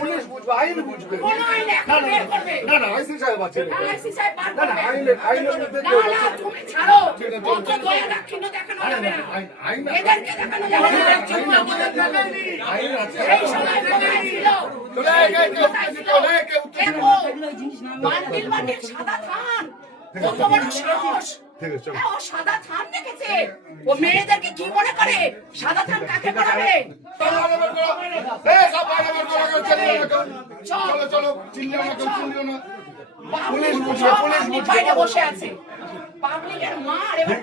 Police বুঝবে, আইন বুঝবে। না না আইসি সাহেব আছে, না না আইনের মধ্যে তুমি ছাড়ো, অত দয়া দাক্ষিণ্য দেখানো যাবে না, এদেরকে দেখানো যাবে না। আইন আছে। এই সময় কোথায় ছিল? বান্ডিল বান্ডিল সাদা থান, কত বড় সাহস! ও সাদা থান দেখেছে, ও মেয়েদেরকে কি মনে করে? সাদা থান কাকে পড়াবে? চলো চলো, চিল্লিও না, চিল্লিও না। পুলিশ বাইরে বসে আছে, পাবলিকের মার এবার